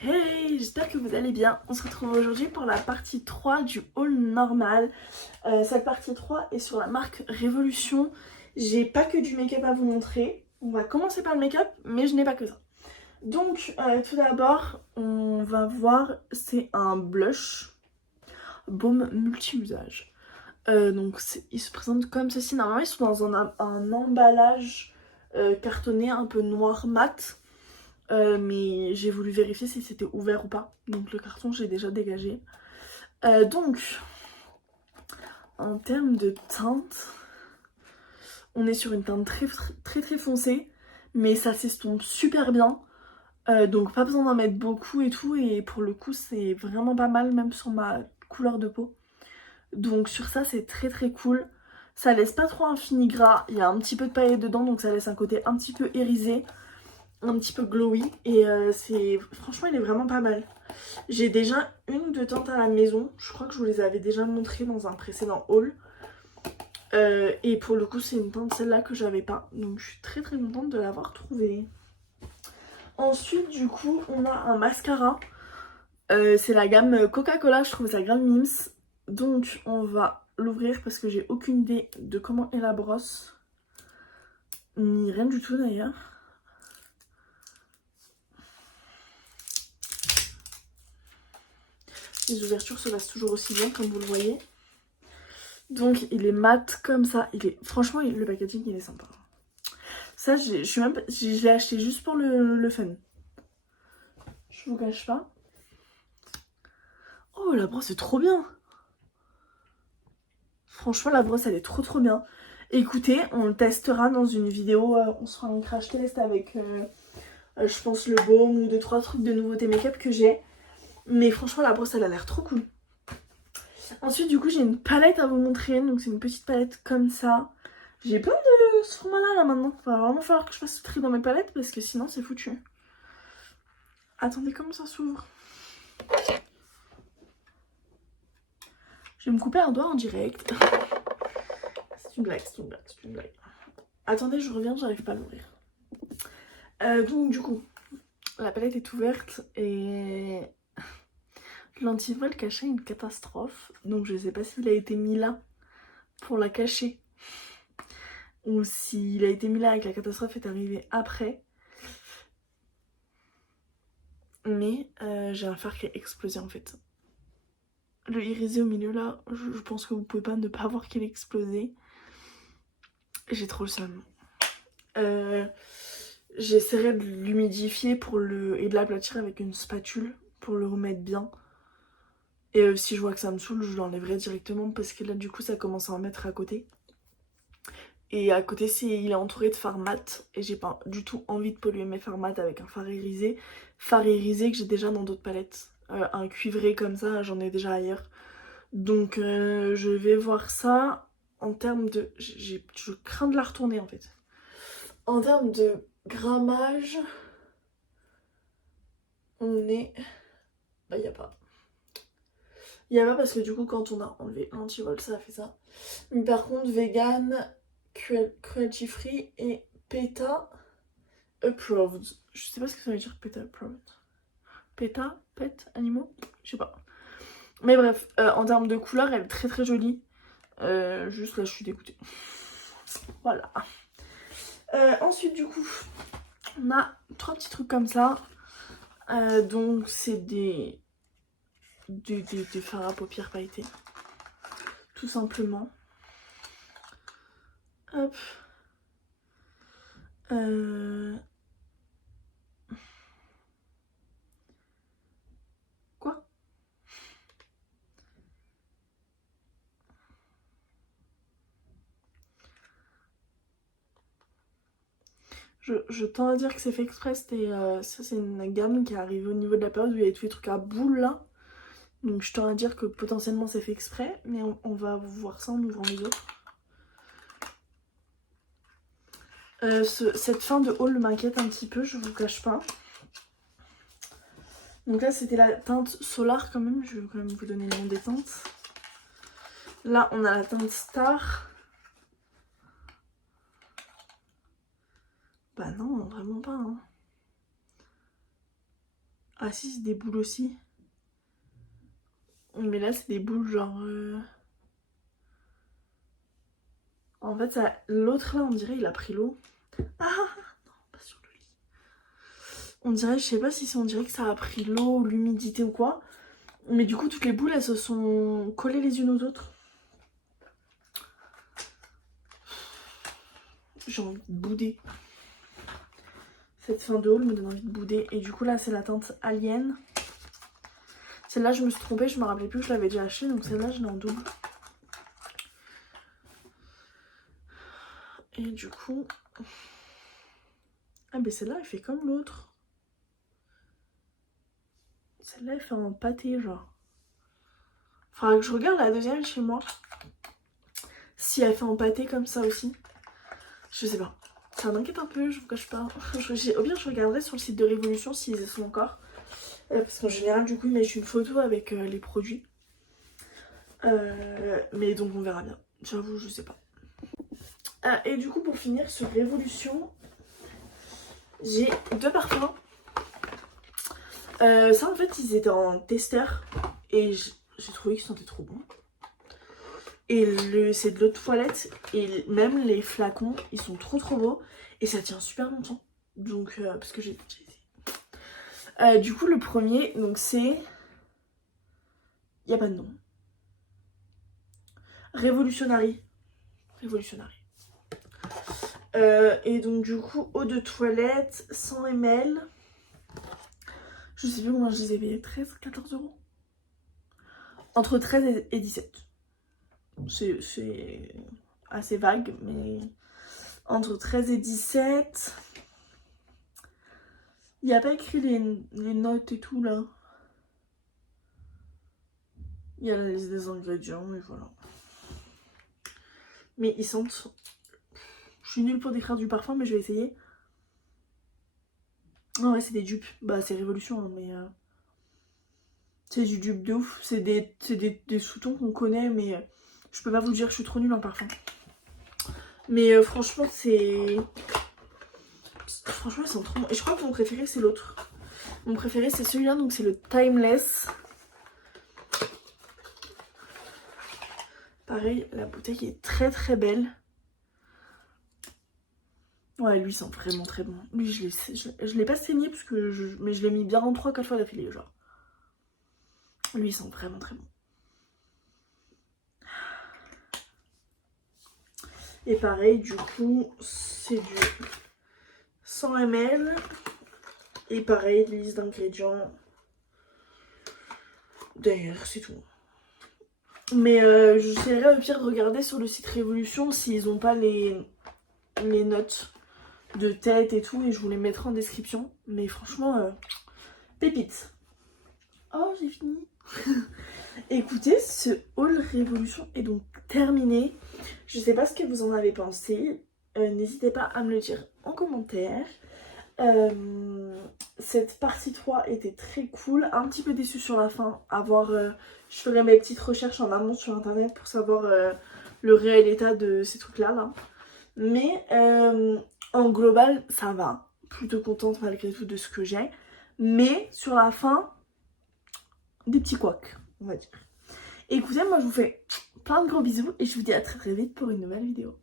Hey, j'espère que vous allez bien. On se retrouve aujourd'hui pour la partie 3 du haul normal. Cette partie 3 est sur la marque Révolution. J'ai pas que du make-up à vous montrer. On va commencer par le make-up, mais je n'ai pas que ça. Donc, tout d'abord, on va voir, c'est un blush baume multi-usage. Il se présente comme ceci. Normalement, ils sont dans un emballage cartonné un peu noir mat. Mais j'ai voulu vérifier si c'était ouvert ou pas. Donc le carton, j'ai déjà dégagé. Donc, en termes de teinte, on est sur une teinte très foncée, mais ça s'estompe super bien. Donc pas besoin d'en mettre beaucoup et tout. Et pour le coup, c'est vraiment pas mal, même sur ma couleur de peau. Donc sur ça, c'est très cool. Ça laisse pas trop un fini gras. Il y a un petit peu de paillettes dedans, donc ça laisse un côté un petit peu irisé, un petit peu glowy. Et franchement, il est vraiment pas mal. J'ai déjà une de teinte à la maison. Je crois que je vous les avais déjà montrées dans un précédent haul. Et pour le coup, c'est une teinte, celle-là, que j'avais pas. Donc je suis très contente de l'avoir trouvée. Ensuite, du coup, on a un mascara. C'est la gamme Coca-Cola. Je trouve ça grave mims. Donc on va l'ouvrir parce que j'ai aucune idée de comment est la brosse. Ni rien du tout d'ailleurs. Les ouvertures se passent toujours aussi bien, comme vous le voyez. Donc il est mat comme ça. Franchement, le packaging il est sympa. Ça, je l'ai acheté juste pour le fun. Je vous cache pas. Oh, la brosse est trop bien. Franchement, la brosse elle est trop bien. Écoutez, on le testera dans une vidéo. On se fera un crash test avec, je pense, le baume ou 2-3 trucs de nouveautés make-up que j'ai. Mais franchement, la brosse elle a l'air trop cool. Ensuite, du coup, j'ai une palette à vous montrer. Donc, c'est une petite palette comme ça. J'ai plein de ce format-là maintenant. Il va vraiment falloir que je fasse le tri dans mes palettes parce que sinon, c'est foutu. Attendez, comment ça s'ouvre? Je vais me couper un doigt en direct. C'est une blague. Attendez, je reviens, j'arrive pas à l'ouvrir. Donc, du coup, la palette est ouverte et l'antivol caché est une catastrophe. Donc, je sais pas s'il a été mis là pour la cacher ou s'il a été mis là et que la catastrophe est arrivée après. Mais j'ai un fard qui a explosé en fait. Le irisé au milieu là, je pense que vous pouvez pas ne pas voir qu'il a explosé. J'ai trop le seum. J'essaierai de l'humidifier et de l'aplatir avec une spatule pour le remettre bien. Et si je vois que ça me saoule, je l'enlèverai directement parce que là du coup ça commence à en mettre à côté. Et à côté il est entouré de fard mat et j'ai pas du tout envie de polluer mes fards mat avec un fard irisé. Fard irisé que j'ai déjà dans d'autres palettes. Un cuivré comme ça, j'en ai déjà ailleurs. Donc je vais voir ça en termes de... Je crains de la retourner en fait. En termes de grammage, on est... Bah y a pas. Y a pas parce que du coup quand on a enlevé l'antivol ça a fait ça. Mais par contre vegan, cruelty free et PETA approved. Je sais pas ce que ça veut dire PETA approved. PETA, pet, animaux, je sais pas. Mais bref, en termes de couleur elle est très jolie. Juste là je suis dégoûtée. Voilà. Ensuite du coup on a 3 petits trucs comme ça. Donc c'est des fards à paupières pailletés. Tout simplement. Hop. Quoi? Je tends à dire que c'est fait exprès. Ça c'est une gamme qui est arrivée au niveau de la période où il y avait tous les trucs à boules là. Donc je tends à dire que potentiellement c'est fait exprès. Mais on va voir ça en ouvrant les autres. Cette fin de haul m'inquiète un petit peu, je vous cache pas. Donc là c'était la teinte Solar quand même, je vais quand même vous donner le nom des teintes. Là on a la teinte Star. Bah non, vraiment pas. Hein. Ah si, c'est des boules aussi. Mais là, c'est des boules genre... En fait, ça... l'autre là, on dirait, il a pris l'eau. Ah non, pas sur le lit. On dirait, je sais pas si on dirait que ça a pris l'eau, l'humidité ou quoi. Mais du coup, toutes les boules, elles se sont collées les unes aux autres. J'ai envie de bouder. Cette fin de haul me donne envie de bouder. Et du coup, là, c'est la teinte Alien. Celle-là, je me suis trompée. Je me rappelais plus que je l'avais déjà achetée. Donc celle-là, je l'ai en double. Et du coup... Ah, ben celle-là, elle fait comme l'autre. Celle-là, elle fait en pâté, genre. Faudra que je regarde la deuxième chez moi. Si elle fait en pâté comme ça aussi. Je sais pas. Ça m'inquiète un peu, je vous cache pas. Au pire, je regarderai sur le site de Révolution s'ils y sont encore. Parce qu'en général, du coup, ils mettent une photo avec les produits. Mais donc, on verra bien. J'avoue, je sais pas. Et du coup, pour finir sur Révolution, j'ai 2 parfums. Ça, en fait, ils étaient en testeur. Et j'ai trouvé qu'ils sentaient trop bon. Et c'est de l'eau de toilette. Et même les flacons, ils sont trop beaux. Et ça tient super longtemps. Donc, parce que j'ai essayé. Du coup, le premier, donc c'est... Il n'y a pas de nom. Révolutionary. Et donc, du coup, eau de toilette, 100 ml. Je sais plus combien je les ai payés. 13, 14 euros. Entre 13 et 17. C'est assez vague, mais entre 13 et 17. Il n'y a pas écrit les notes et tout là. Il y a la liste des ingrédients, mais voilà. Mais ils sentent... Je suis nulle pour décrire du parfum, mais je vais essayer. Non, ouais, c'est des dupes. Bah, c'est Révolution, hein, mais... C'est du dupe de ouf. C'est des sous-tons qu'on connaît, mais je peux pas vous dire, je suis trop nulle en parfum. Mais franchement, c'est... Franchement, ils sont trop bons. Et je crois que mon préféré, c'est l'autre. Mon préféré, c'est celui-là, donc c'est le Timeless. Pareil, la bouteille est très belle. Ouais, lui, il sent vraiment très bon. Lui, je l'ai pas saigné, parce que mais je l'ai mis bien en 3-4 fois d'affilée, genre. Lui, il sent vraiment très bon. Et pareil, du coup, c'est du 100 ml. Et pareil, liste d'ingrédients. D'ailleurs, c'est tout. Mais j'essaierai au pire de regarder sur le site Révolution s'ils n'ont pas les notes de tête et tout. Et je vous les mettrai en description. Mais franchement, pépite. Oh, j'ai fini. Écoutez, ce haul Révolution est donc terminé. Je sais pas ce que vous en avez pensé. N'hésitez pas à me le dire en commentaire. Cette partie 3 était très cool. Un petit peu déçue sur la fin. Je ferai mes petites recherches en amont sur internet pour savoir le réel état de ces trucs là. Mais en global, ça va. Plutôt contente malgré tout de ce que j'ai. Mais sur la fin, des petits couacs, on va dire. Écoutez, moi je vous fais plein de gros bisous et je vous dis à très vite pour une nouvelle vidéo.